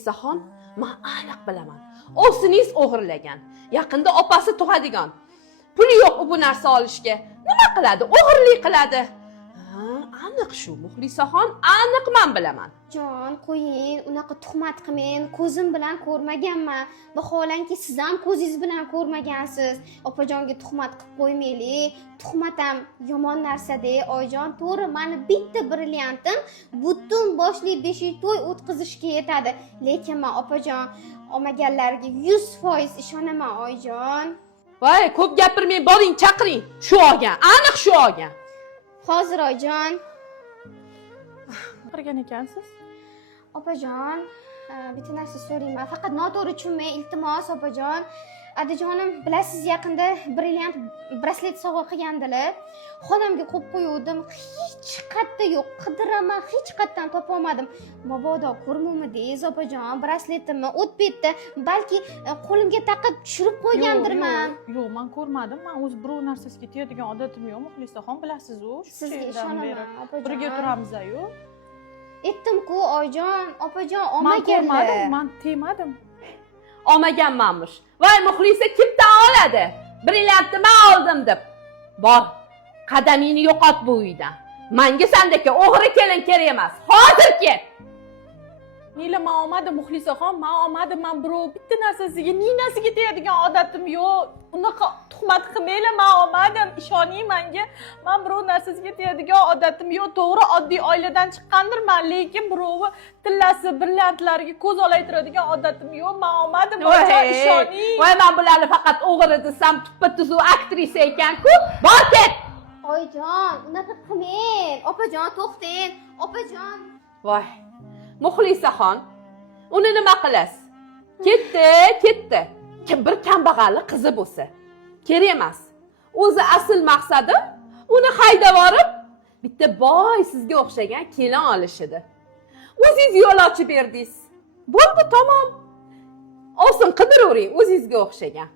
Muxlisaxon, men aniq bilaman. O'zingiz o'g'irlagan. Yaqinda opasi tug'adigan. Puli yo'q bu narsa olishga. Nima qiladi? O'g'irlik qiladi. Ha, aniq shu. Muxlisaxon, aniq men bilaman. Jon, qo'ying, unaqa tuhmat qilmang. Ko'zim bilan ko'rmaganman. Vaholanki siz ham ko'zingiz bilan ko'rmagansiz. Opajonga tuhmat qilib qo'ymaylik. Tuhmat ham yomon narsa-da, oyijon. To'g'ri, meni bitta brilliantim butun boshli beshik to'y o'tkazishga yetadi. Lekin men opajon olmaganlarga 100% ishonaman, oyijon. Voy, ko'p gapirmang, boring, chaqiring. Shu olgan, aniq shu olgan. Hozir oyijon. Qirgan ekansiz? Opajon, bitta narsa so'rayman. Faqat noto'g'ri tushunmang, iltimos opajon. Adajonim, bilasiz, yaqinda brilliant braslet sovg'a qilgandilar. Xonamga qo'yib qo'yuvdim. Hech qayerda yo'q. Qidiraman, hech qayerdan topa olmadim. Mabodo ko'rmamidingiz opajon, brasletimni o't betdi. Balki qo'limga taqib tushirib qo'ygandirman. Yo'q, men ko'rmadim. Men o'z birov narsasiga tegadigan odatim yo'q. Muxlisaxon, bilasiz-ku, Sizga yildan beri ishonaman, opajon. birga turamiz-ku. Aytdim-ku, oyijon, opajon, Men olmaganlar. ko'rmadim, men tegmadim. Olmaganmanmish. Voy, Muxlisa kimdan oladi? Brilliantni men oldim deb. Bor, qadamingni yo'qot bu uydan. Menga sendagi o'g'ri kelin kerak emas. Hozir ket. Nila, men olmadim Muxlisaxon, men olmadim. Men birov bitta narsasiga, ninasiga tegadigan odatim yo'q. Unaqa tuhmat qilmanglar, men olmadim. Ishoning menga. Men birov narsasiga tegadigan odatim yo'q. To'g'ri, oddiy oiladan chiqqandirman, lekin birovi tillasi, brilliantlarga ko'z olaytiradigan odatim yo'q. Men olmadim. Ishoning. Voy, men bularni faqat o'g'ri desam, tuppa-tuzuv aktrisa ekan-ku. Bor ket. Oyijon, unaqa qilmang. Opajon, to'xtang. Opajon. Voy, Muxlisaxon, uni nima qilasiz? Ketdi. Kim bir kambag'allik qizi bo'lsa, kerak emas. O'zi asl maqsadim uni haydab borib, bitta boy sizga o'xshagan kelin olishidi. O'zingiz yo'l ochib berdingiz. Bo'ldi, tamom. Olsin, qidiravering o'zingizga o'xshagan.